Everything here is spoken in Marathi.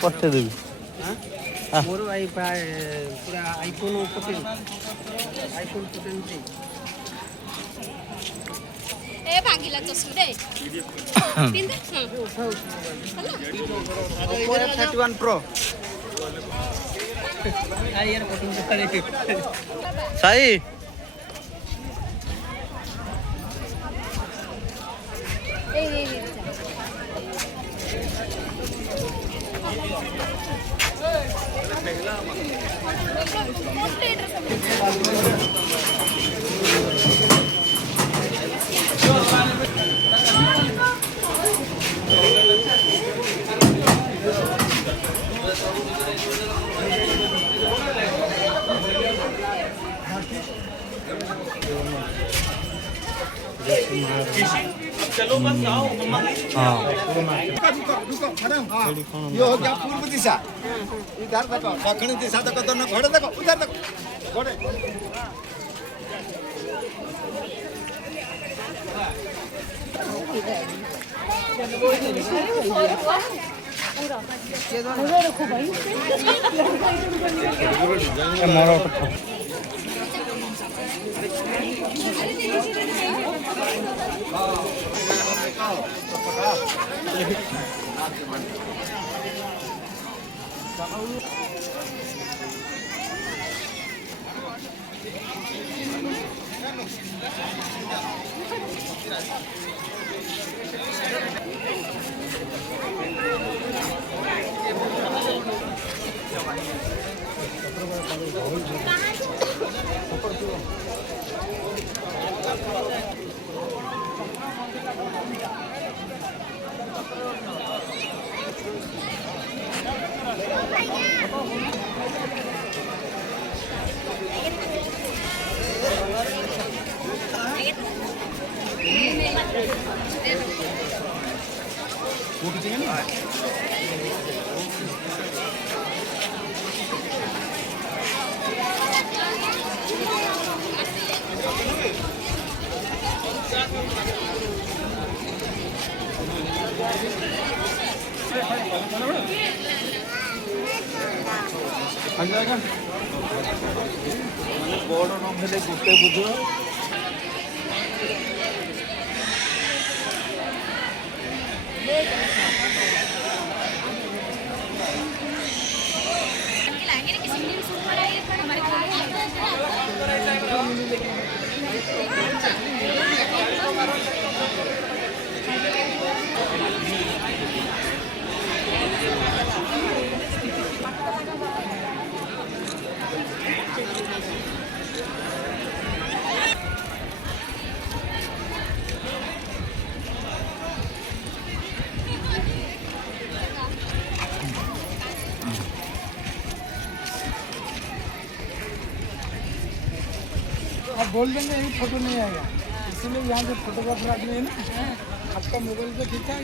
ପଠେଇଦେବି। ମୋର ଭାଇ ପୁରା ଆଇଫୋନ୍ ଆଇଫୋନ୍ ଏ ଭାଙ୍ଗିଲା ଚଷମା ପିନ୍ଧେ Oppo F31 Pro ସାଇ चलो बस आओ मम्मा हाँ रुको मैडम ये हो गया पूर्व दिशा इधर देखो दक्षिण दिशा देखो दोनों घोड़े देखो उधर देखो घोड़े बड़ नहेले गोटे बुझ आप बोल देंगे यही फोटो नहीं आएगा इसीलिए यहाँ से फोटोग्राफर आदमी है ना आपका मोबाइल पे खींचा